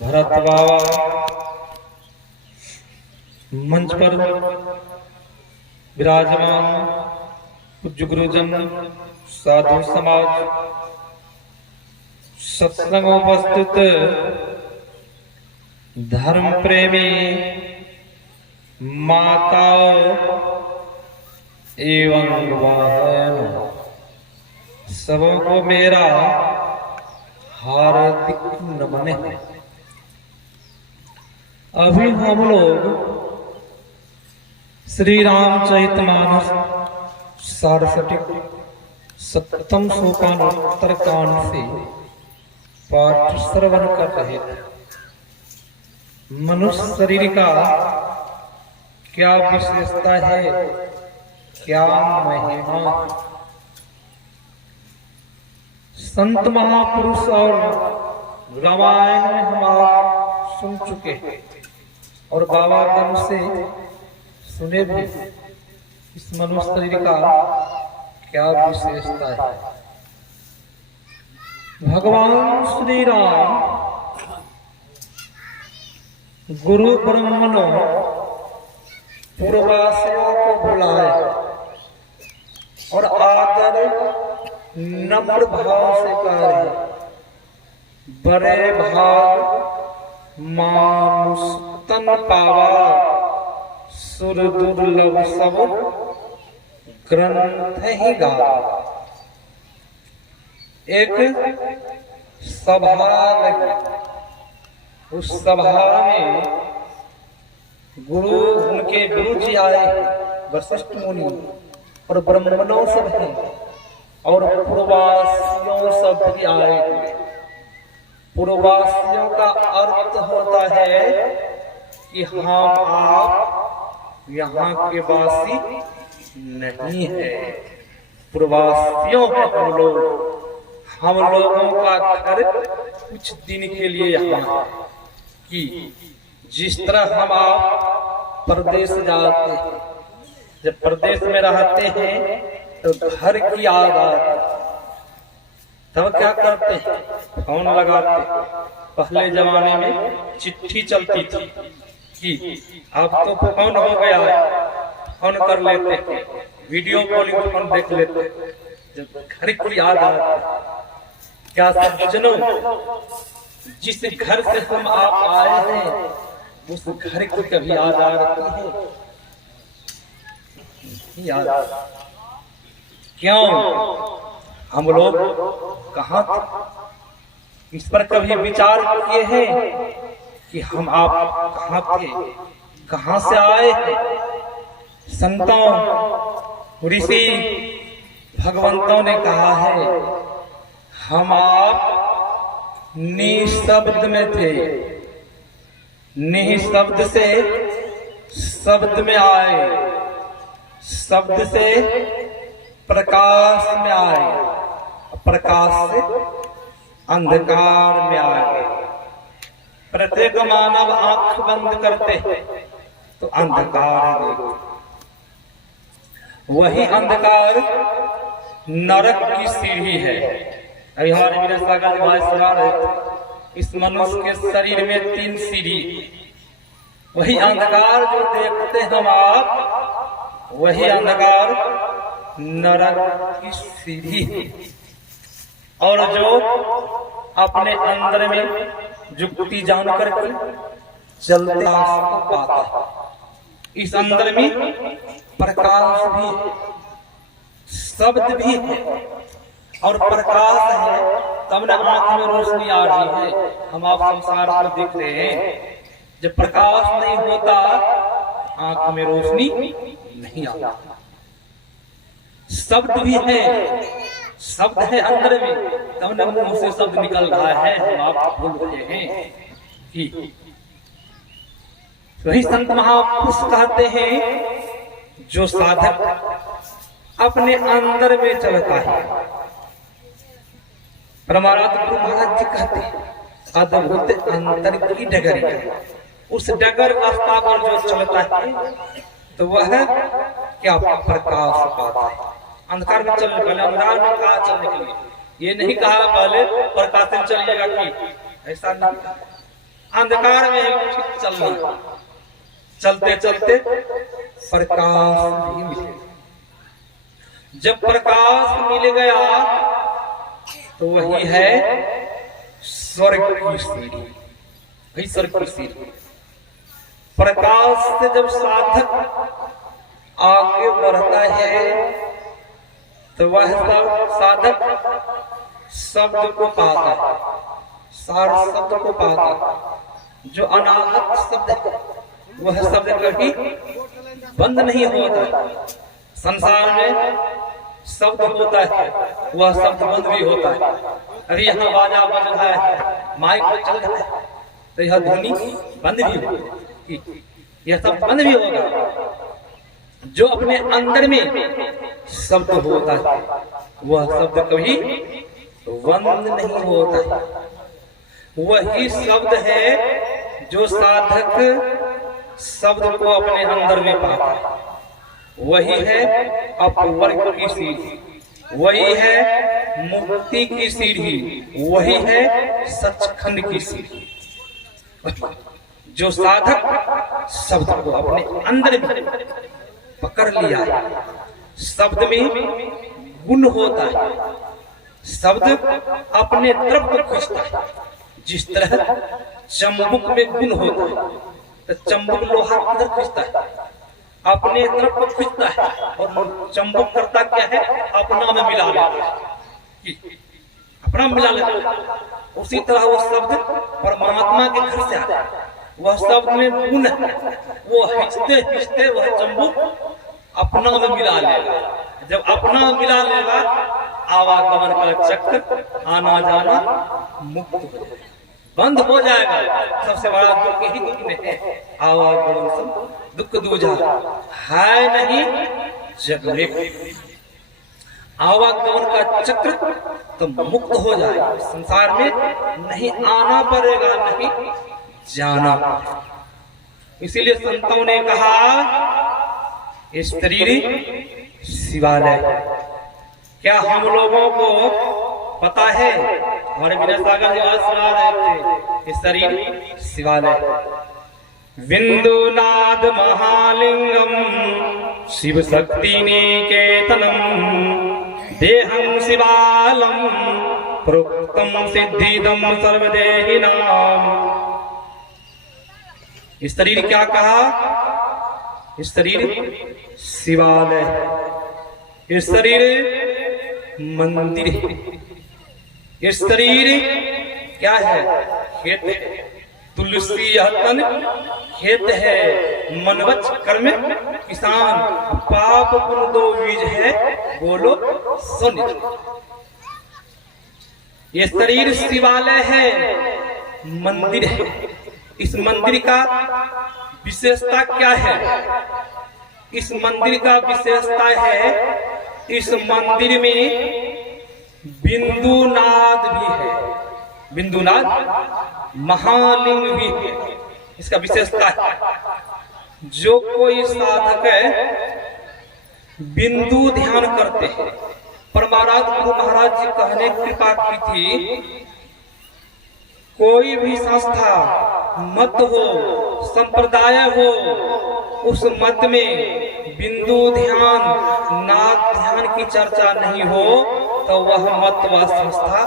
भरत बाबा मंच पर विराजमान, पूज्य गुरुजन, साधु समाज, सत्संग उपस्थित धर्म प्रेमी माताओं एवं बहनों, सबको मेरा हार्दिक नमन है। अभी हम लोग श्री रामचरितमानस सारस्वतिक सप्तम सोपानोत्तर कांड से पाठ श्रवण कर रहे थे। मनुष्य शरीर का क्या विशेषता है, क्या महिमा। संत महापुरुष और रामायण में हम आप सुन चुके हैं और बाबा गण से सुने भी। इस मनुष्य शरीर का क्या विशेषता है। भगवान श्री राम गुरु ब्रह्मणों पूर्वासियों को बुलाए और आदर नम्र भाव से कहे, बड़े भाग मानुष तन पावा, सुर दुर्लभ सब ग्रंथ ही गा। एक सभा लगी। उस सभा में उनके गुरु जी आए, वशिष्ठ मुनि और ब्राह्मणों सब हैं और पूर्ववासियों सब भी आए। पूर्ववासियों का अर्थ होता है कि हम आप यहाँ के वासी नहीं है, पूर्ववासियों हैं हम लोगों का घर कुछ दिन के लिए यहाँ है। कि जिस तरह हम आप परदेश जाते हैं, जब परदेश में रहते हैं तो घर की याद आती, तब क्या करते हैं, फोन लगाते। पहले जमाने में चिट्ठी चलती थी कि अब तो फोन हो गया है, फोन कर लेते हैं, वीडियो कॉलिंग फोन देख लेते। जब घर की याद आती, क्या सज्जनों, जिस घर से हम आप आए हैं उस घर की कभी याद आ रही है? याद क्यों? हम लोग कहाँ थे? इस पर कभी विचार किए हैं कि हम आप कहाँ थे, कहाँ से आए हैं? संतों, ऋषि, भगवंतों ने कहा है हम आप निशब्द में थे, निशब्द से शब्द में आए, शब्द से प्रकाश में आए, प्रकाश से अंधकार में आए। प्रत्येक मानव आंख बंद करते तो अंधकार देखते। वही अंधकार नरक की सीढ़ी है। अभी हमारे मेरे सागर भाई सुना रहे थे, इस मनुष्य के शरीर में 3 सीढ़ी। वही अंधकार जो देखते हम आप, वही अंधकार नरक की सीढ़ी है। और जो अपने अंदर में जुक्ति जान करके चलते पाता है, इस अंदर में प्रकाश भी है, शब्द भी है और प्रकाश है, तब न आंख में रोशनी आ रही है। हम आप संसार पर देख रहे हैं, जब प्रकाश नहीं होता आंख में रोशनी नहीं आता। शब्द भी है, शब्द है अंदर में, तब न मुंह से शब्द निकल रहा है। हम आप बोल रहे हैं कि वही संत महापुरुष कहते हैं, जो साधक अपने अंदर में चलता है। परमाराध्य गुरु महाराज जी कहते हैं, अद्भुत अंतर की डगरिया, उस डगर रास्ता पर जो चलता है तो वह क्या प्रकाश पाता है। अंधकार में चलने पहले अंधकार में कहा चलने के लिए, ये नहीं कहा पहले प्रकाश में चलिएगा कि ऐसा नहीं। अंधकार में चलना, चलते चलते प्रकाश भी मिले। जब प्रकाश मिल गया तो वही है स्वर्ग की सीढ़ी, वही स्वर्ग की सीढ़ी। प्रकाश से जब साधक आगे बढ़ता है तो वह साधक शब्द को पाता है, सार शब्द को पाता है। जो अनाहत शब्द है वह शब्द कभी बंद नहीं होता। संसार में शब्द होता है, वह शब्द बंद भी होता है। अभी यहाँ बाजा बज रहा है, माइक पे चल रहा है, तो यह ध्वनि बंद भी होगी, यह सब बंद भी होगा। जो अपने अंदर में शब्द होता है वह शब्द कभी बंद नहीं होता है। वही शब्द है जो साधक शब्द को अपने अंदर में पाता है। वही है अपवर्ग की सीढ़ी, वही है मुक्ति की सीढ़ी, वही है सचखंड की सीढ़ी। जो साधक शब्द को अपने अंदर में पकड़ लिया है, शब्द में गुण होता है, शब्द अपने तरफ को खींचता है। जिस तरह चंबुक में गुण होता है तो चंबुक लोहा अंदर खींचता है, अपने तरफ को खींचता है, और चंबुक करता क्या है, अपना में मिला लेता है, अपना मिला लेता है। उसी तरह वो शब्द परमात्मा के घर से आता है, वह शब्द में गुण है, वो खींचते खींचते वह चंबुक अपना में मिला लेगा। जब अपना मिला लेगा आवागमन का चक्र आना जाना मुक्त हो जाएगा, बंद हो जाएगा। सबसे बड़ा दुख यही दुख में है, आवागमन सब दुख दूजा है नहीं जग में। आवागमन का चक्र तो मुक्त हो जाएगा, संसार में नहीं आना पड़ेगा, नहीं जाना पड़ेगा। इसीलिए संतों ने कहा शरीर शिवालय। क्या हम लोगों को पता है? हमारे विनय सागर जी आज सुना रहे थे, शरीर शिवालय। विंदुनाद महालिंगम शिव शक्ति निकेतनम देहं शिवालम प्रोक्तम सिद्धिदम सर्वदेहिनाम। इस शरीर क्या कहा? इस शरीर शिवालय, इस शरीर मंदिर है, इस शरीर क्या है? खेत। तुलसी यह तन खेत है, मनवच कर्म किसान, पाप पुण्य दो बीज है, बोलो सुन। ये शरीर शिवालय है, मंदिर है। इस मंदिर का विशेषता क्या है? इस मंदिर का विशेषता है, इस मंदिर में बिंदुनाद भी है, बिंदुनाद महालिंग भी है। इसका विशेषता है, जो कोई साधक बिंदु ध्यान करते हैं। परमाराध गुरु महाराज जी कहने कृपा की थी, कोई भी संस्था मत हो, संप्रदाय हो, उस मत में बिंदु ध्यान नाद ध्यान की चर्चा नहीं हो तो वह मत व संस्था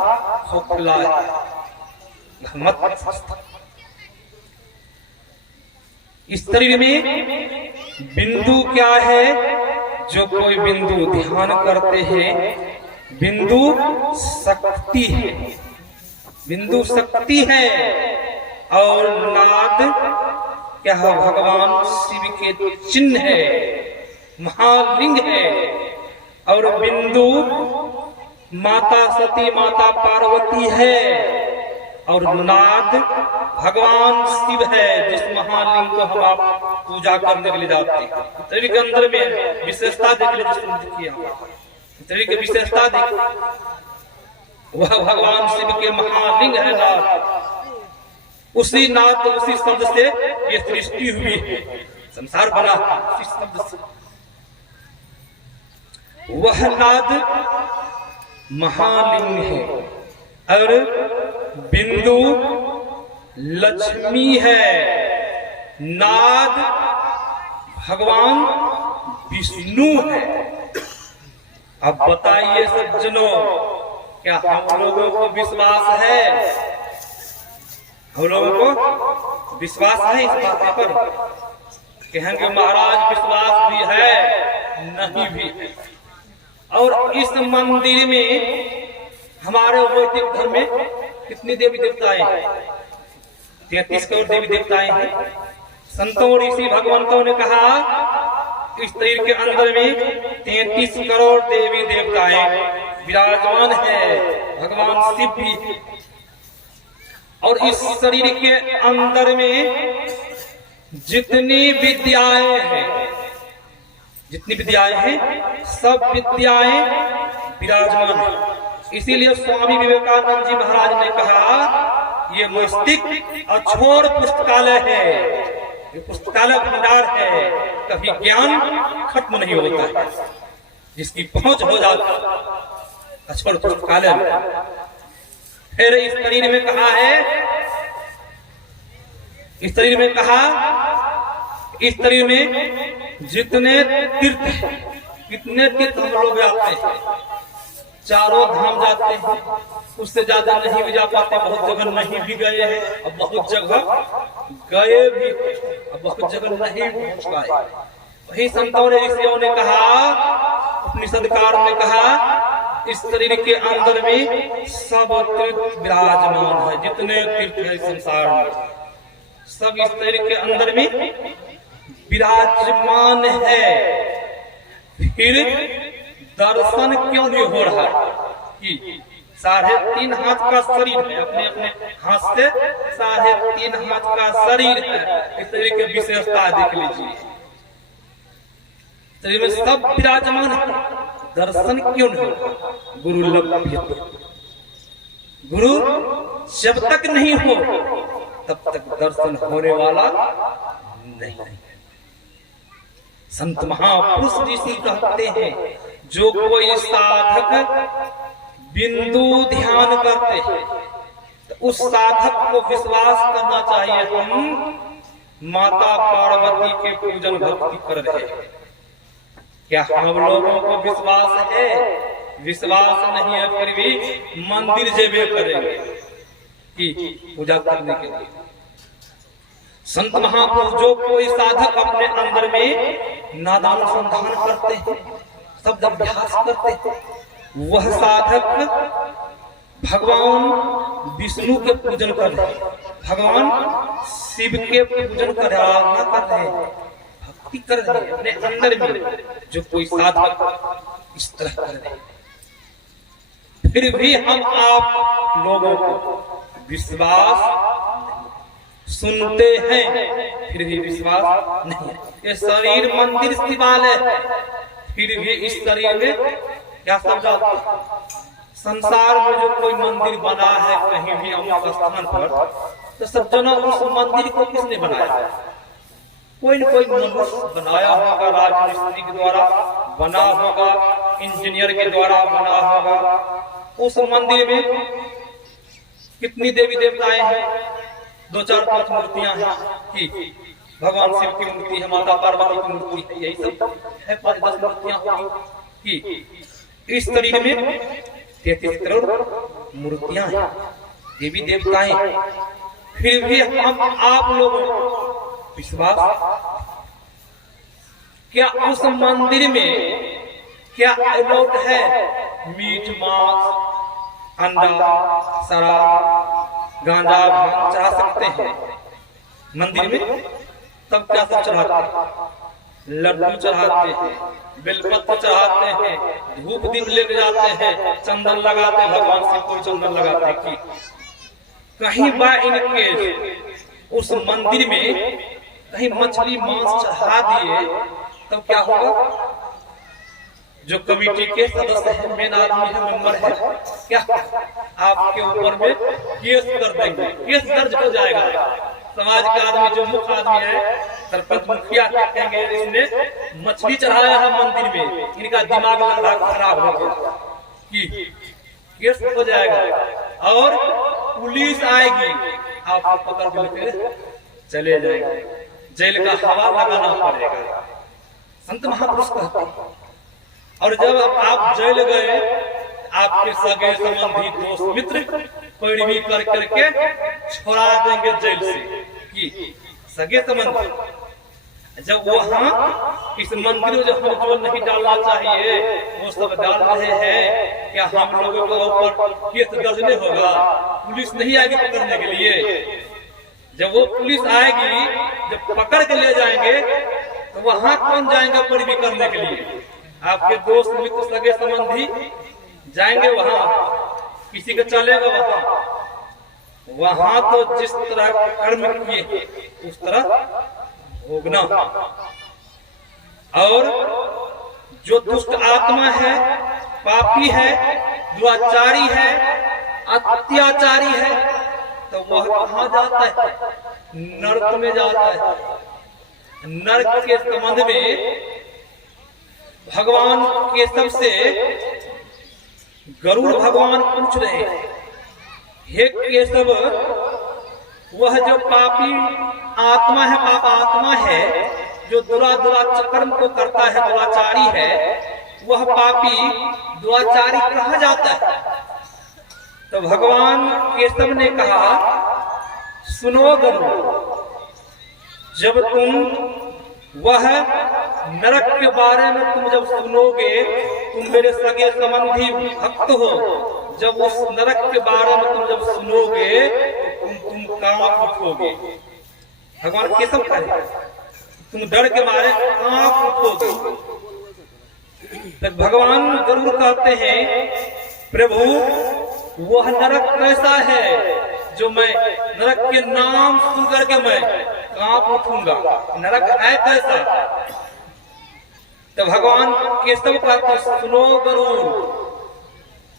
खोखला है। मत संस्था इस शरीर में बिंदु क्या है? जो कोई बिंदु ध्यान करते हैं, बिंदु शक्ति है, बिंदु शक्ति है। और नाद क्या है? भगवान शिव के चिन्ह है, महालिंग है। और बिंदु माता सती माता पार्वती है, और नाद भगवान शिव है, जिस महालिंग को हम आप पूजा करने के लिए जाते हैं। शरीर के अंदर में विशेषता देख लीजिए, शरीर की विशेषता देख, वह भगवान शिव के महालिंग है नाद। उसी नाद उसी शब्द से ये सृष्टि हुई है, संसार बना उसी शब्द से। वह नाद महालिंग है और बिंदु लक्ष्मी है, नाद भगवान विष्णु है। अब बताइए सज्जनों, क्या हम लोगों को विश्वास है? हम लोगों को विश्वास है इस बात पर? कहेंगे महाराज विश्वास भी है, नहीं भी है। और इस मंदिर में हमारे वैदिक धर्म में कितनी देवी देवताएं हैं? 33 करोड़ देवी देवताएं हैं। संतों ऋषि भगवंतों ने कहा इस शरीर के अंदर में 33 करोड़ देवी देवताएं विराजमान है, भगवान शिव भी है। और इस शरीर के अंदर में जितनी विद्याएं हैं, जितनी विद्याएं हैं, सब विद्याएं विराजमान है। इसीलिए स्वामी विवेकानंद जी महाराज ने कहा ये मस्तिष्क अछोर पुस्तकालय है, ये पुस्तकालय भंडार है, कभी ज्ञान खत्म नहीं होता है। जिसकी पहुंच हो जाती अछोर पुस्तकालय में। फिर इस शरीर में कहा है, इस शरीर में कहा, इस शरीर में जितने तीर्थ हैं, कितने तीर्थ हम लोग जाते हैं, चारों धाम जाते हैं, उससे ज्यादा नहीं भी जा पाते, बहुत जगह नहीं भी गए हैं, अब बहुत जगह गए भी, अब बहुत जगह नहीं पहुंच पाए। वही संतों ने ऋषियों ने कहा, उपनिषदकार ने कहा इस शरीर के अंदर में सब तीर्थ विराजमान है, जितने तीर्थ है संसार में सब इस शरीर के अंदर में विराजमान है। फिर दर्शन क्यों नहीं हो रहा कि 3.5 हाथ का शरीर है, अपने अपने हाथ से 3.5 हाथ का शरीर है। इस शरीर की विशेषता देख लीजिए, शरीर में सब विराजमान है, दर्शन क्यों नहीं हो? गुरु लभ्यते, गुरु जब तक नहीं हो तब तक दर्शन होने वाला नहीं। संत महापुरुष ऋषि कहते हैं जो कोई साधक बिंदु ध्यान करते हैं तो उस साधक को विश्वास करना चाहिए हम माता पार्वती के पूजन भक्ति कर रहे हैं। क्या हम लोगों को विश्वास है? विश्वास नहीं है फिर भी मंदिर जेबे करेंगे कि पूजा करने के लिए। संत महापुरुष जो कोई साधक अपने अंदर में नादानुसंधान करते हैं, शब्द अभ्यास करते हैं, वह साधक भगवान विष्णु के पूजन कर रहे हैं, भगवान शिव के पूजन कर आराधना कर रहे हैं, भक्ति कर रहे हैं अपने अंदर में। जो कोई साधक इस तरह कर रहे हैं, फिर भी हम आप लोगों को विश्वास सुनते हैं, फिर भी विश्वास नहीं है। ये शरीर मंदिर शिवालय है, फिर भी इस शरीर में क्या सब जाता है? संसार में जो कोई मंदिर बना है कहीं भी अमुक स्थान पर, तो सब जना उस मंदिर को किसने बनाया? कोई न कोई मनुष्य बनाया होगा, राजमिस्त्री के द्वारा बना होगा, इंजीनियर के द्वारा बना होगा। उस मंदिर में कितनी देवी देवताएं हैं? 2-4-5 मूर्तियां हैं कि भगवान शिव की मूर्ति है, माता पार्वती की मूर्ति है, यही सब है। 5-10 मूर्तियां होंगी कि इस शरीर में 33 करोड़ मूर्तियां हैं, देवी देवताएं। फिर भी हम आप लोगों को विश्वास, क्या उस मंदिर में क्या अलाउड है मीट मांस अंडा शराब गांजा भांग चढ़ा सकते हैं मंदिर में? तब क्या सब चढ़ाते हैं? लड्डू चढ़ाते हैं, बेलपत्र चढ़ाते हैं, धूप दीप लेके जाते हैं, चंदन लगाते हैं, भगवान शिव को चंदन लगाते हैं। कि कहीं बाय इनकेस उस मंदिर में कहीं मछली मांस चढ़ा दिए तब क्या होगा? जो कमेटी के सदस्य है, मेन आदमी है, मेंबर है, क्या आपके ऊपर में केस कर देंगे, केस दर्ज हो जाएगा। समाज का आदमी जो मुख्य आदमी है, सरपंच मुखिया कहेंगे इसने मछली चढ़ाया है मंदिर में, इनका दिमाग खराब हो गया कि केस हो जाएगा। और पुलिस आएगी, आपको पकड़ के चले जाएंगे, जेल का हवा लगाना पड़ेगा, संत महापुरुष कहते हैं। और जब आप जेल गए, आपके सगे संबंधी दोस्त मित्र पैरवी कर करके छोड़ा देंगे जेल से, कि सगे संबंधी। जब वहाँ इस मंदिर में जो नहीं डालना चाहिए वो सब डाल रहे हैं, क्या हम लोगों के ऊपर केस दर्ज नहीं होगा? पुलिस नहीं आएगी पकड़ने के लिए? जब वो पुलिस आएगी, जब पकड़ के ले जाएंगे, तो वहाँ कौन जाएंगे पैरवी करने के लिए? आपके दोस्त मित्र सगे संबंधी जाएंगे वहाँ, किसी का चलेगा वहाँ तो जिस तरह कर्म किए उस तरह भोगना। और जो दुष्ट आत्मा है, पापी है, दुराचारी है, अत्याचारी है, तो वह कहाँ जाता है? नरक में जाता है। नरक के संबंध में भगवान केशव से गरुड़ भगवान पूछ रहे हैं, हे केशव, वह जो पापी आत्मा है, पाप आत्मा है, जो दुराचारी को करता है, दुराचारी है, वह पापी दुराचारी कहाँ जाता है? तो भगवान केशव ने कहा, सुनो गरुड़, जब तुम वह नरक के बारे में तुम जब सुनोगे, तुम मेरे सगे संबंधी भक्त हो, जब उस नरक के बारे में तुम जब सुनोगे तो तुम कांप उठोगे। भगवान केशव कहे, तुम डर के मारे कांप उठोगे। तब भगवान गरुड़ कहते हैं, प्रभु वह नरक कैसा है जो मैं नरक के नाम सुन करके मैं कांप उठूंगा? नरक है कैसा? तो भगवान केशव कहते, सुनो गरुड़,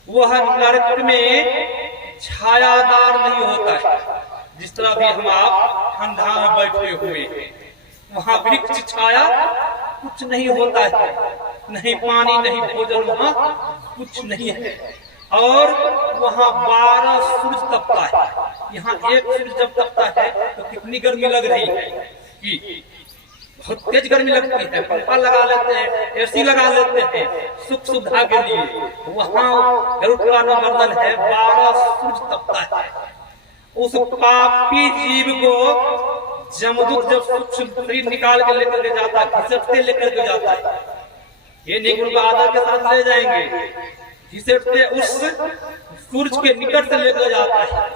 वह नरक में छायादार नहीं होता है, जिस तरह भी हम आप ठंडा में बैठे हुए हैं, वहाँ वृक्ष छाया कुछ नहीं होता है, नहीं पानी नहीं भोजन, वहाँ कुछ नहीं है। और वहाँ 12 सूरज तपता है, यहाँ एक सूरज जब तपता है तो कितनी गर्मी लग रही है कि बहुत तेज गर्मी लगती है। पंखा लगा लेते हैं, एसी लगा लेते हैं सुख सुविधा के लिए। वहाँ गरुड़ वर्णन है 12 सूरज तपता है। उस पापी जीव को जमदूत जब सूक्ष्म शरीर निकाल के लेकर के जाता है, घिसटते लेकर के जाता है, ये नहीं उनको आदर के साथ ले जाएंगे, घिसटते उस सूरज के निकट से लेकर जाता है,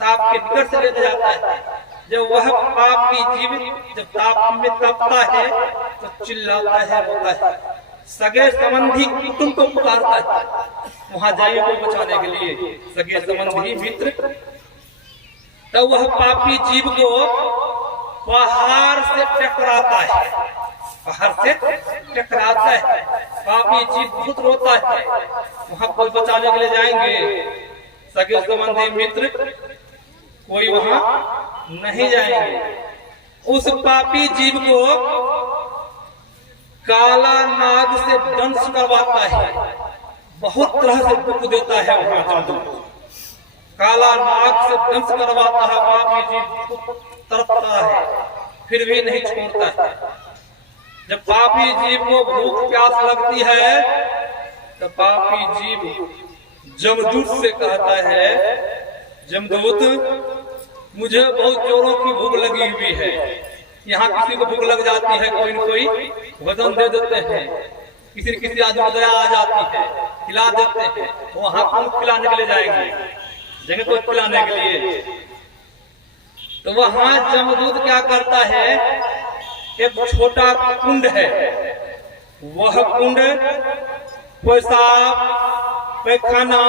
ताप के निकट से लेकर जाता है। जब वह पापी जीव जब ताप में तपता है तो चिल्लाता है, होता है, सगे संबंधी कुटुंब को पुकारता है, वहां जाइए को बचाने के लिए, सगे संबंधी मित्र। तो वह पापी जीव को पहाड़ से टकराता है, पहाड़ से टकराता है, पापी जीव बहुत रोता है, वहां कोई बचाने के लिए जाएंगे, सगे संबंधी मित्र कोई वहां नहीं जाएंगे। उस पापी जीव को काला नाग से दंश करवाता है, बहुत तरह से दुख देता है, वहां काला नाग से दंश करवाता है, पापी जीव तड़पता है फिर भी नहीं छोड़ता है। जब पापी जीव को भूख प्यास लगती है तो पापी जीव जमदूत से कहता है, जमदूत मुझे बहुत जोरों की भूख लगी हुई है, यहाँ किसी को भूख लग जाती है, कोई न कोई भोजन दे देते हैं, किसी आदमी को दया आ जाती है, खिला देते हैं, तो वहाँ कौन खिलाने के लिए जाएंगे, जगह कोई खिलाने के लिए। तो वहाँ जमदूत क्या करता है, एक छोटा कुंड है, वह कुंड पेशाब पैखाना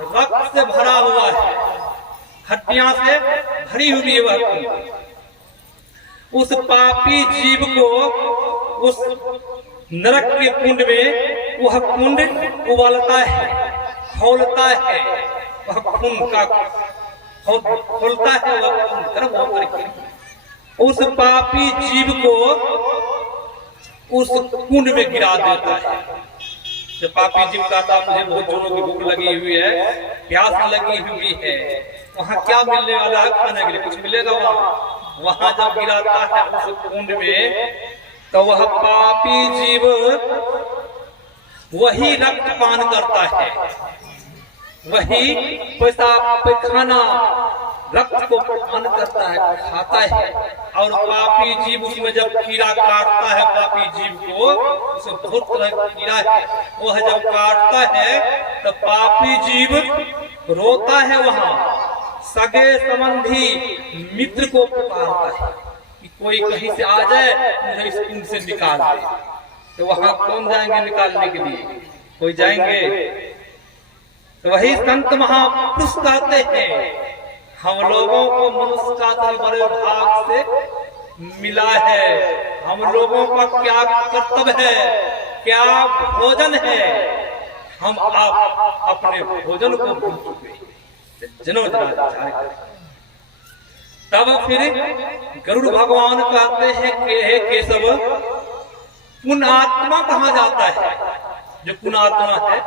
रक्त से भरा हुआ है, हड्डियां से भरी हुई है वह कुंड। उस पापी जीव को उस नरक के कुंड में वह कुंड उबालता है, खौलता है, वह खून का खोलता है, वह खून गर्म होकर के उस पापी जीव को उस कुंड में गिरा देता है। जब पापी जीव कहता मुझे बहुत जोरों की भूख लगी हुई है, प्यास लगी हुई है, वहाँ क्या मिलने वाला है? खाने के लिए कुछ मिलेगा वहाँ? वहाँ जब गिराता है उस कुंड में, तो वह पापी जीव वही रक्त पान करता है, वही पेशाब पैखाना रक्त को पान करता है, खाता है। और पापी जीव उसमें जब कीड़ा काटता है, पापी जीव को, उसे बहुत तरह का कीड़ा है, वह जब काटता है तो पापी जीव रोता है, वहाँ सगे संबंधी मित्र को पुकारता है कि कोई कहीं से आ जाए मुझे इस कुंड से निकाल दे। तो वहाँ कौन जाएंगे निकालने के लिए? कोई जाएंगे? तो वही संत महापुरुष कहते हैं, हम लोगों को मनुष्य का तन बड़े भाग से मिला है। हम लोगों का क्या कर्तव्य है, क्या भोजन है, हम आप अपने भोजन को भूल चुके हैं। तब फिर गरुड़ भगवान कहते हैं कि हे केशव, पुण्यात्मा कहाँ जाता है? जो पुण्यात्मा है,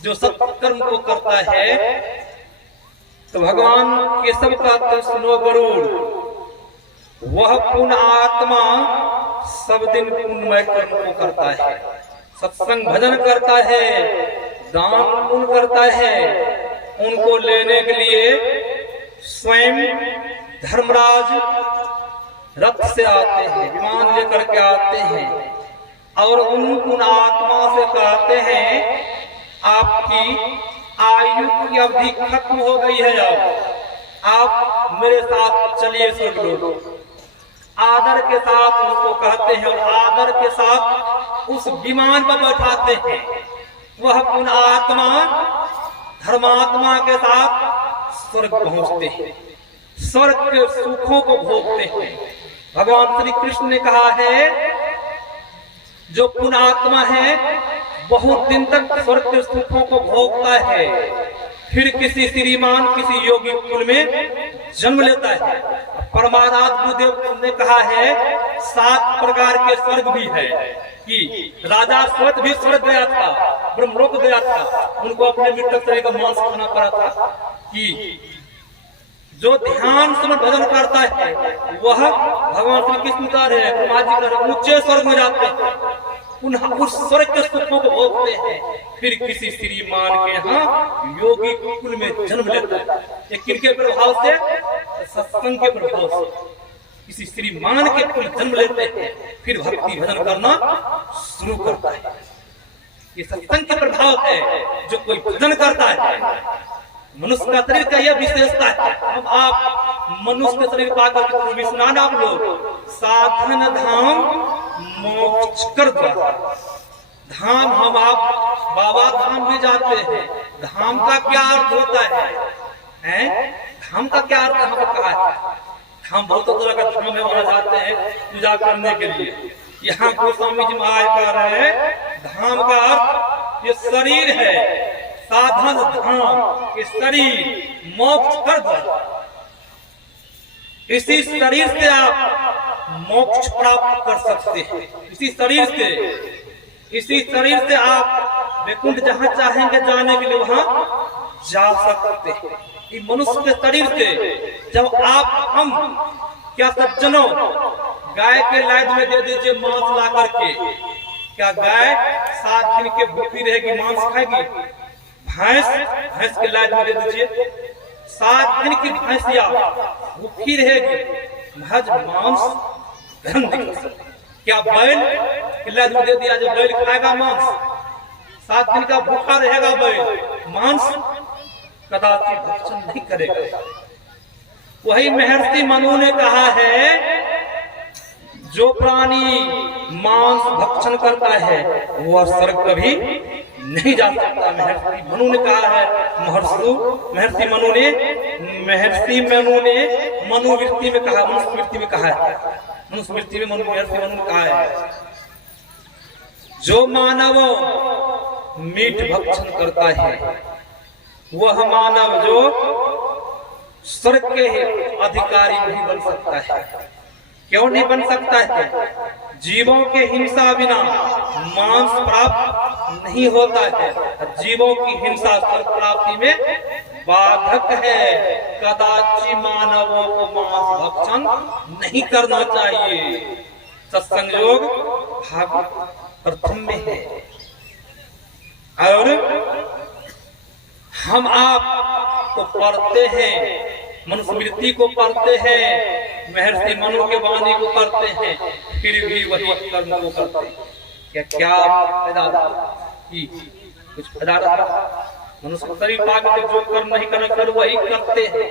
जो सत्कर्म को करता है, तो भगवान केशव कहते सुनो गरुड़, वह पुण्यात्मा सब दिन पुण्यमय कर्म को करता है, सत्संग भजन करता है, दान पुण्य करता है। उनको लेने के लिए स्वयं धर्मराज रथ से आते हैं, विमान लेकर के आते हैं, और उन आत्मा से कहते हैं आपकी आयु की अवधि खत्म हो गई है, अब आप मेरे साथ चलिए स्वर्गलोक। आदर के साथ उनको कहते हैं और आदर के साथ उस विमान पर बैठाते हैं। वह पुण्यात्मा धर्मात्मा के साथ स्वर्ग पहुंचते हैं, स्वर्ग के सुखों को भोगते हैं। भगवान श्री कृष्ण ने कहा है, जो पुण्यात्मा है बहुत दिन तक स्वर्ग के सुखों को भोगता है, फिर किसी श्रीमान किसी योगी कुल में जन्म लेता है। परमाराध गुरुदेव ने कहा है 7 प्रकार के स्वर्ग भी है, कि राजा स्वर्ग भी स्वर्ग गया था, ब्रह्मलोक गया था, उनको अपने मृतक शरीर का मांस खाना पड़ा था। कि जो ध्यान समझ भजन करता है वह भगवान श्री कृष्ण का है ऊंचे स्वर्ग में जाते हैं, उन्हें उस स्वर्ग के सुखों को भोगते हैं, फिर किसी श्रीमान के यहाँ योगी कुल में जन्म लेता है। ये किनके प्रभाव से? सत्संग के प्रभाव से किसी श्रीमान के कुल जन्म लेते हैं, फिर भक्ति भजन करना शुरू करता है। ये सत्संग के प्रभाव है। जो कोई भजन करता है, मनुष्य का शरीर का यह विशेषता है। अब आप मनुष्य के शरीर पाकर के सुना आप लोग, साधन धाम मोक्ष कर द्वार। धाम हम आप बाबा धाम भी जाते हैं, धाम का क्या अर्थ होता है? धाम का क्या अर्थ हमको कहा है? हम बहुत तरह का धाम है, वहां जाते हैं पूजा करने के लिए। यहाँ गोस्वामी जी महाराज कह रहे हैं धाम का अर्थ ये शरीर है, साधन धाम के शरीर मोक्ष कर द्वार। इसी शरीर से आप मोक्ष प्राप्त कर सकते हैं। इसी शरीर से आप वैकुंठ जहाँ चाहेंगे जाने के लिए वहाँ जा सकते हैं। इस मनुष्य के शरीर से जब आप हम क्या सज्जनों गाय के लाद में दे दीजिए मांस ला करके, क्या गाय 7 दिन के भूखी रहेगी, मांस खाएगी? भैंस के लाद में दे दीजिए, 7 दिन की भैंसिया भूखी रहेगी, महज मांस ग्रहण नहीं कर सकती। क्या बैल के लाद में दे दिया, जो बैल खाएगा मांस? 7 दिन का भूखा रहेगा बैल, मांस कदापि भक्षण नहीं करेगा। वही महर्षि मनु ने कहा है, जो प्राणी मांस भक्षण करता है वह स्वर्ग कभी नहीं जा सकता। महर्षि मनु ने कहा है। महर्षि मनु ने मनुवृत्ति में कहा, मनुस्मृति में कहा है, मनुस्मृति में महर्षि मनु ने कहा है, जो मानव मीठ भक्षण करता है वह मानव जो स्वर्ग के अधिकारी नहीं बन सकता है। क्यों नहीं बन सकता है? जीवों के हिंसा बिना मांस प्राप्त नहीं होता है। जीवों की हिंसा स्वर्ग प्राप्ति में बाधक है। कदाचि मानवों को मांस भक्षण नहीं करना चाहिए। सत्संग योग भाग प्रथम में है। और हम आप को पढ़ते हैं, मनुस्मृति को पढ़ते हैं, महर्षि मनु के वाणी को करते हैं, फिर भी वही कर्म को करते हैं। क्या कुछ मनुष्य शरीर पाक के जो कर्म नहीं करना कर वही करते हैं।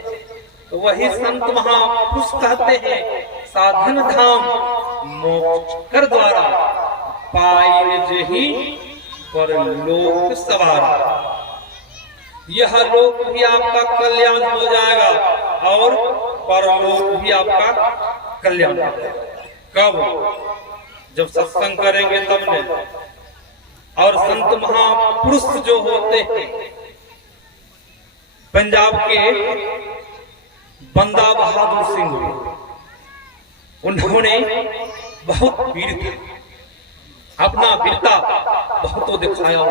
तो वही संत महापुरुष कहते हैं, साधन धाम मोक्ष कर द्वारा पाए जेहि पर लोक सवारा। यह लोक भी आपका कल्याण हो जाएगा और परलोक भी आपका कल्याण हो जाएगा। कब? जब सत्संग करेंगे तब ने। और संत महापुरुष जो होते हैं, पंजाब के बंदा बहादुर सिंह, उन्होंने बहुत वीर थे, अपना वीरता बहुत दिखाया।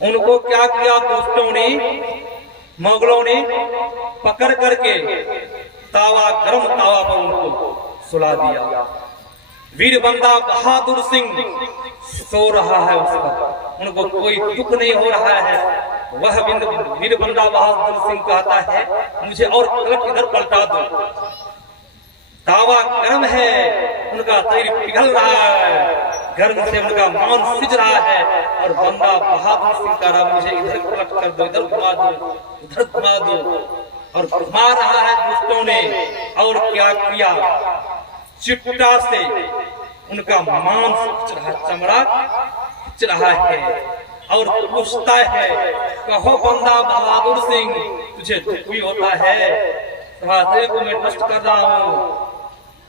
उनको क्या किया दुष्टों ने, मुगलों ने पकड़ करके तावा, गरम तावा पर उनको सुला दिया। वीर बंदा बहादुर सिंह सो रहा है, उस पर उनको कोई दुख नहीं हो रहा है। वह वीर बंदा बहादुर सिंह कहता है, मुझे और पलट इधर पलटा दो। तावा गर्म है, उनका शरीर पिघल रहा है, गर्म से उनका मांस सिज रहा है। और बंदा बहादुर सिंह कह रहा, मुझे इधर पलट कर दो, इधर घुमा दो, उधर घुमा दो। और घुमा रहा है दुष्टों ने। और क्या किया, चिट्टा से उनका मांस खिंच रहा, चमड़ा खिंच रहा है। और पूछता है, कहो बंदा बहादुर सिंह, तुझे दुख भी होता है? शरीर को मैं नष्ट कर रहा हूँ,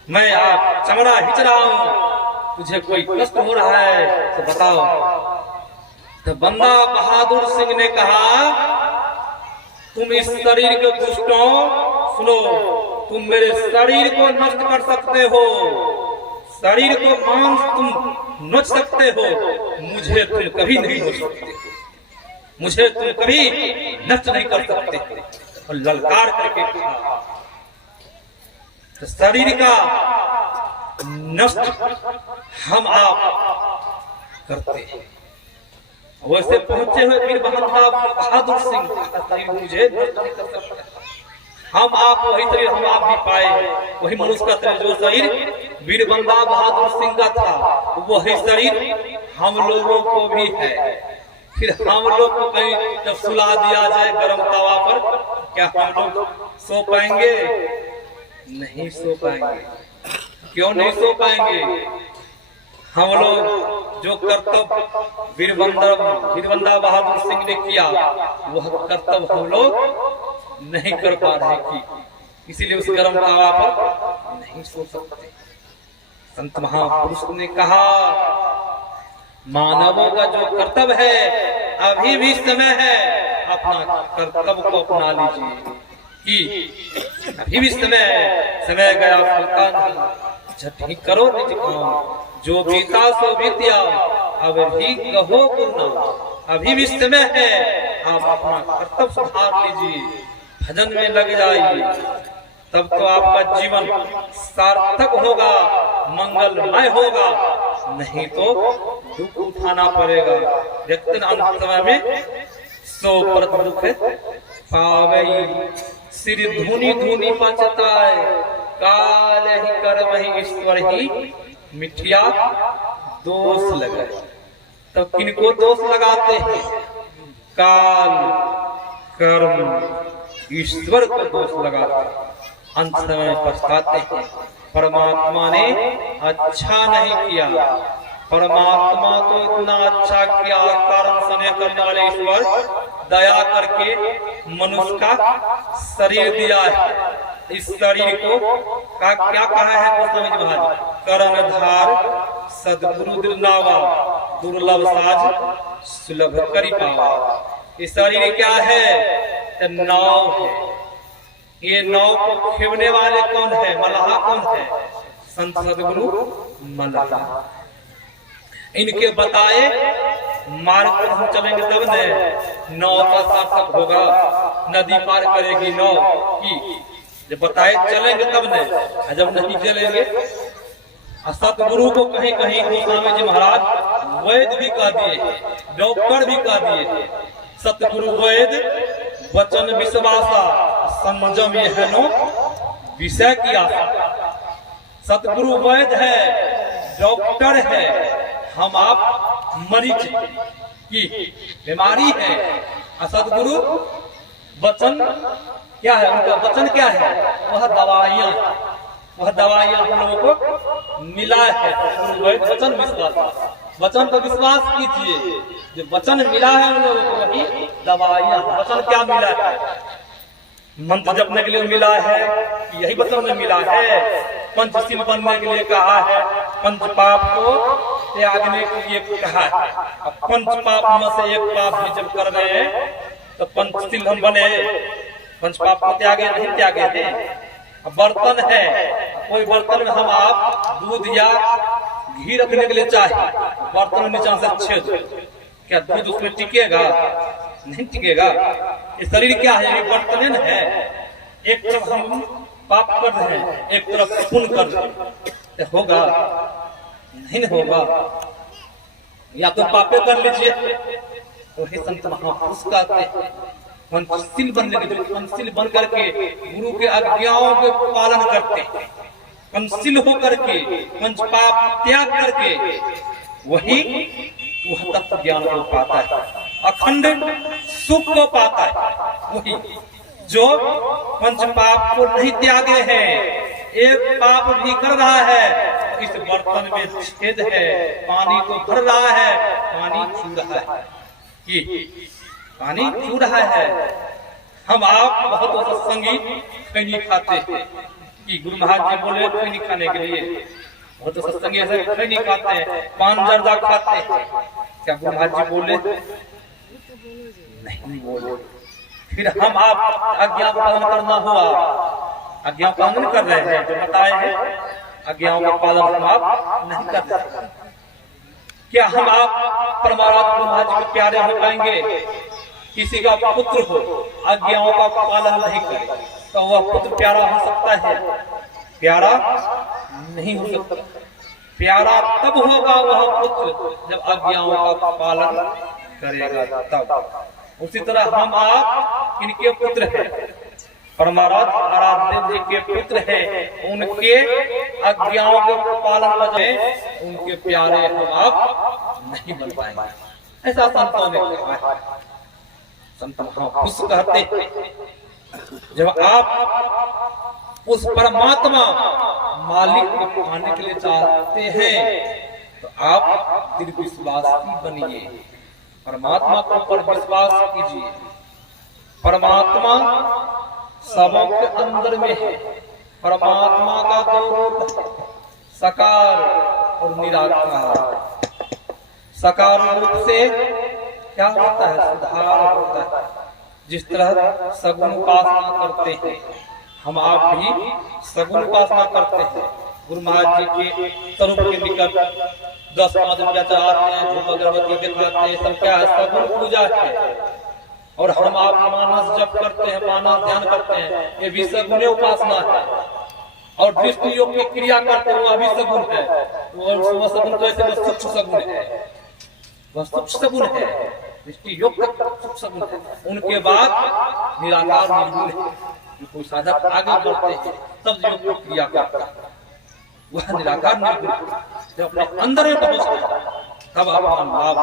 मैं आप चमड़ा खिंच रहा हूँ, तुझे कोई कष्ट हो रहा है तो बताओ। तो बंदा बहादुर सिंह ने कहा, तुम इस शरीर के दुष्टों, सुनो, तुम मेरे शरीर को नष्ट कर सकते हो, शरीर को मांस तुम नोच सकते हो, मुझे तुम कभी नहीं नोच सकते, मुझे तुम कभी नष्ट नहीं कर सकते। और ललकार करके कहा, तो शरीर का नष्ट हम आप करते हैं। वैसे पहुंचे हुए वीर बंदा बहादुर सिंह का शरीर मुझे नष्ट नहीं कर सकता। हम आप वही शरीर हम आप भी पाए, वही मनुष्य का शरीर, जो शरीर वीर बंदा बहादुर सिंह का था, वही शरीर हम लोगों को भी है। फिर हम लोग को कहीं जब सुला दिया जाए गरम तवा पर, क्या हम लोग सो पाएंगे? नहीं सो पाएंगे। क्यों नहीं सो पाएंगे? हम लोग जो कर्तव्य वीर बंदा बहादुर सिंह ने किया, वह कर्तव्य हम लोग नहीं कर पा रहे कि इसीलिए उस गर्म तावा पर नहीं सो सकते। संत महापुरुष ने कहा, मानवों का जो कर्तव्य है, अभी भी समय है, अपना कर्तव्य को अपना लीजिए कि अभी भी समय है, समय गया फल का नहीं, झट ही करो निज काम, जो बीता सो बीतिया, अब भी कहो गुरना। अभी भी समय है, आप अपना कर्तव्य सुधार लीजिए, भजन में लग जाइए, तब तो आपका जीवन सार्थक होगा, मंगलमय होगा। नहीं तो दुख उठाना पड़ेगा। व्यक्ति अंत समय में सो परत दुख पावई, सिर धुनी धुनी पचताए, काल ही कर्म ही ईश्वर ही मिठिया दोष लगे। तो किनको दोष लगाते हैं? काल, कर्म, ईश्वर को दोष लगाते हैं, अंत समय पछताते हैं। परमात्मा ने अच्छा नहीं किया, परमात्मा तो इतना अच्छा किया, कारण समय करने वाले ईश्वर दया करके मनुष्य का शरीर दिया है। इस शरीर को क्या कहा है गोस्वामी महाराज? कर्णधार सदगुरु दिलनावा, दुर्लभ साज सुलभ करी पावा। इस शरीर क्या है? नाव है। ये नाव को खेवने वाले कौन है? मल्लाह कौन है? संत सदगुरु मल्लाह। इनके बताए मार्ग पर हम चलेंगे तब न नौ का सार्थक होगा। नदी पार करेगी नौ की, जब बताए चलेंगे तब न, जब नहीं चलेंगे। सतगुरु को कहीं कहीं गोस्वामी जी महाराज वैद्य भी कह दिए, डॉक्टर भी कह दिए। सतगुरु वैद्य वचन विश्वासा, संजम ये है नो विषय की आशा। सतगुरु वैद्य है, डॉक्टर है, हम आप मरीज की बीमारी है। सतगुरु वचन क्या है, उनका वचन क्या है, वह दवाइयां, वह दवाइयां हम लोगों को मिला है। वैद्य वचन विश्वास, वचन पर विश्वास कीजिए, जो वचन मिला है उन लोगों को वही दवाइयां। वचन क्या मिला है, मंत्र जपने के लिए मिला है, यही वचन में मिला है। पंचशील बनने के लिए कहा है, पंच पाप को त्यागने के लिए कहा है। अब पंच पाप में से एक पाप भी जब कर रहे हैं तो पंचशील हम बने, पंच पाप को त्यागे नहीं त्यागे थे। अब बर्तन है, कोई बर्तन में हम आप दूध या घी रखने के लिए चाहे, बर्तन नीचे से छेद, क्या दूध उसमें टिकेगा? नहीं टिकेगा। ये शरीर क्या है, ये बर्तन है। एक तरफ हम पाप कर रहे हैं, एक तरफ पुण्य कर रहे हैं, होगा? नहीं होगा। या तो पापे कर लीजिए, तो हे संत महापुरुष कहते हैं पंचशील बनने के लिए, पंचशील बन करके गुरु के आज्ञाओं के पालन करते हैं, पंचशील होकर के पंच पाप त्याग करके वही वह तत्व ज्ञान को पाता है, अखंड सुख को पाता है। वही जो पंच पाप को नहीं त्यागे हैं, एक पाप भी कर रहा है, इस बर्तन में छेद है, पानी को भर रहा है, पानी छू रहा है, ये पानी छू रहा है। हम आप बहुत सत्संगी खैनी खाते हैं कि गुरु महाराज जी बोले खैनी खाने के लिए, बहुत सत्संगी ऐसे खैनी खाते हैं, पान जर्दा खाते हैं। क्या गुरु महाराज जी बोले? नहीं बोले। फिर हम आप आज्ञा पालन करना हुआ, आज्ञा पालन कर रहे हैं, जो बताए हैं आज्ञाओं का पालन हम आप नहीं कर रहे। क्या हम आप परमात्मा गुरु महाराज के प्यारे हो पाएंगे? किसी का पुत्र हो, आज्ञाओं का पालन नहीं करे तो वह पुत्र प्यारा हो सकता है? प्यारा नहीं हो सकता। प्यारा तब होगा वह पुत्र जब आज्ञाओं का पालन करेगा तब। उसी तरह हम आप इनके पुत्र हैं, परमाराध्य आराध्य जी के पुत्र हैं, उनके आज्ञाओं के पालन वजह उनके प्यारे हम आप नहीं बन पाएंगे। ऐसा संतों ने कहा है। संत महापुरुष कहते जब आप उस परमात्मा मालिक को पाने के लिए चाहते हैं तो आप दृढ़ विश्वासी बनिए, परमात्मा के ऊपर विश्वास कीजिए। परमात्मा सबों के अंदर में है। परमात्मा का दो रूप, साकार और निराकार। साकार रूप से क्या होता है? सुधार होता है। जिस तरह सगुण उपासना करते हैं, हम आप भी सगुण उपासना करते हैं। गुरु महाराज जी के स्वरूप के निकट 10-5 रुपया चढ़ाते हैं, धूप अगरबत्ती दिखाते हैं, सब क्या है? सगुण पूजा है। और हम आप मानस जप करते हैं, मानस ध्यान करते हैं, ये भी सगुण उपासना है। और दृष्टि योग की क्रिया करते हैं, वह भी सगुण है। वह सगुण कैसे? सूक्ष्म सगुण है, वह सूक्ष्म सगुण है, दृष्टि योग सूक्ष्म सगुण है। उनके बाद निराकार निर्गुण है। कोई साधक आगे बढ़ते हैं तब योग की क्रिया करता है, वह निराकार निर्गुण। जब अपने अंदर में पहुंचता है तब अपना लाभ।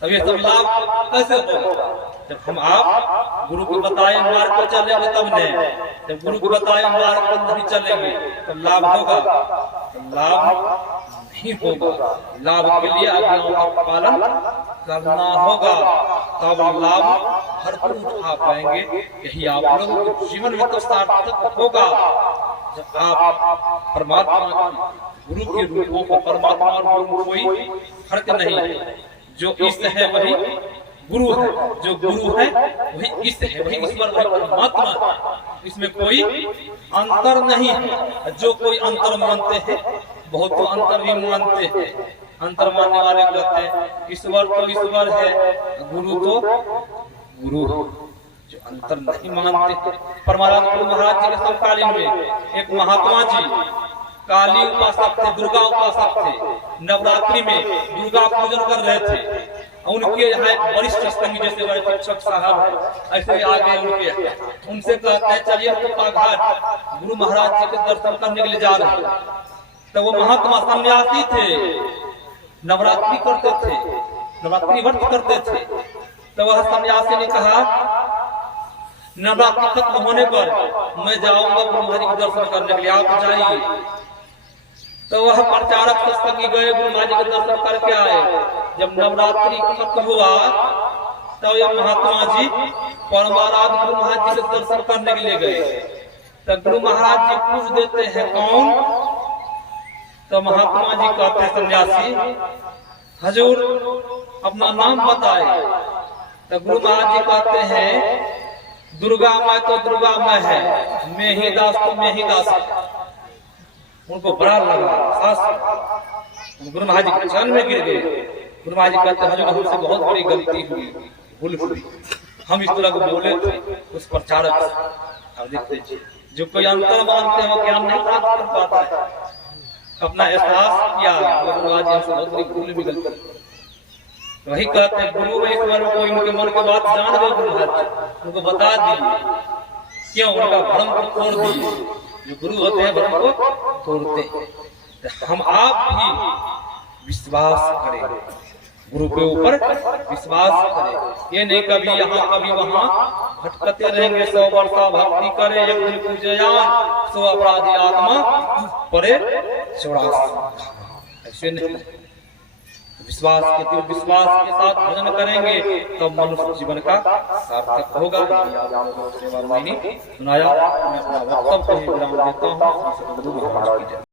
तब ये सब लाभ कैसे होगा? जब हम आप गुरु को बताए मार्ग पर चलेंगे तब नहीं। जब गुरु को बताए मार्ग पर नहीं चलेंगे तो लाभ होगा? तो लाभ नहीं होगा। लाभ के लिए आज्ञाओं का पालन करना होगा, तब लाभ भरपूर उठा पाएंगे। यही आप लोगों के जीवन में तो सार्थक होगा जब आप परमात्मा गुरु के रूपों को, परमात्मा और गुरु कोई फर्क नहीं है। जो ईश्वर है वही गुरु है, जो गुरु है वही ईश्वर है, वही ईश्वर, वही परमात्मा है। इसमें कोई अंतर नहीं है। जो कोई अंतर मानते हैं, बहुत तो अंतर भी मानते हैं, अंतर मानने वाले कहते हैं ईश्वर तो ईश्वर है, गुरु तो गुरु है। जो अंतर नहीं मानते, परमाराम गुरु महाराज जी के समकालीन में एक महात्मा जी काली उपासक थे, दुर्गा उपासक थे, नवरात्रि में दुर्गा पूजन कर रहे थे। उनके यहाँ वरिष्ठ संगी जैसे बड़े शिक्षक साहब है, ऐसे आगे उनसे कहते हैं चलिए तो घाट गुरु महाराज जी के दर्शन करने के लिए जा रहे हैं। तो वो महात्मा सन्यासी थे, नवरात्रि करते थे, नवरात्रि व्रत करते थे। तो वह सन्यासी ने कहा नवरात्रि खत्म होने पर मैं जाऊंगा गुरु महाराज के दर्शन करने के लिए, आप जाइए। तो वह प्रचारक सत्संगी गए, गुरु महाराज के दर्शन करके आए। जब नवरात्रि खत्म हुआ तो यह महात्मा जी परमाराध गुरु महाराज जी के दर्शन करने के लिए गए। तो गुरु महाराज जी पूछ देते हैं कौन? तो महात्मा जी कहते हैं सन्यासी, हजूर अपना नाम बताए। तो गुरु महाराज जी कहते हैं दुर्गा माँ तो दुर्गा माँ है, मैं ही दास तो मैं ही दास है। उनको बड़ा लगा, गुरु महाराज जी चरण में गिर गए। गुरु महाराज जी कहते हैं हमसे बहुत बड़ी गलती हुई, भूल हुई, हम इस तरह को बोले थे उस प्रचारक से। अब देखते जो कोई अंतर मानते हैं वो ज्ञान नहीं प्राप्त कर पाता है। अपना एहसास किया गुरु महाराज जी हमसे बहुत बड़ी भूल भी गलती। वही कहते हैं गुरु एक बार को इनके मन की बात जान गए गुरु महाराज, उनको बता दिए क्यों उनका भ्रम को तोड़ दिए। जो गुरु होते हैं भ्रम को तोड़ते हैं। हम आप भी विश्वास करें, गुरु के ऊपर विश्वास करें। ये नहीं कभी यहाँ कभी वहाँ भटकते रहेंगे। 100 वर्षा भक्ति करे एक दिन पूजयान, 100 अपराधी आत्मा परे 84। ऐसे नहीं, विश्वास के विश्वास के साथ भजन करेंगे तब तो मनुष्य जीवन का सार्थक होगा। सुनाया, मैं अपना वक्तव्य को विराम देता हूँ।